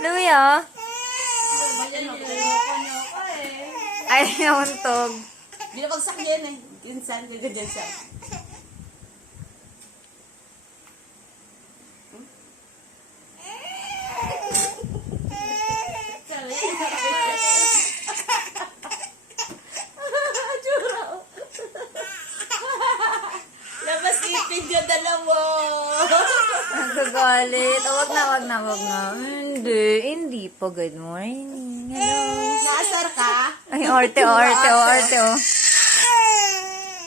Luya. Ay, nauntog. Binabagsak yan eh. Insan, ganyan siya. Labas ipin yung dalawa. Nagagalit. Oh, wag na. Hindi pa. Good morning. Hello. Naasar ka? Ay, orte. Oh.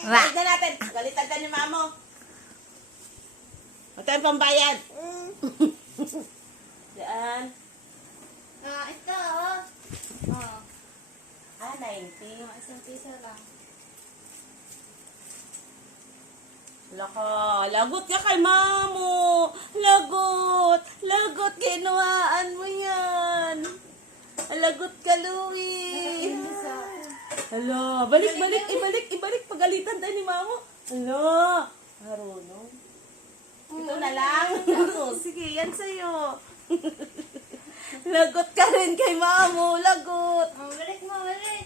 Balik na natin. Galitan ka ni mamo. Ito ang pambayad. Yan. Ito, oh. 90. Isang piso lang. Laka, lagot ka kay mamo. Lagot, kinuhaan mo yan. Lagot ka, Louie. Hala, ibalik. Pagalitan tayo ni mamo. Hala, marunong. Ito na lang. Sige, yan sa'yo. Lagot ka rin kay mamo. Lagot. Balik mo, balik.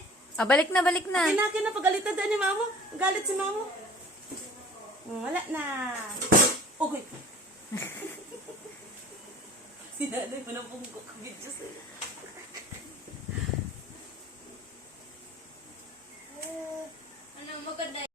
Balik na. Akin na, pagalitan tayo ni mamo. Galit si mamo. Wala na. Okay. Sinanay mo ng punggok. Video sa'yo. Ano, maganda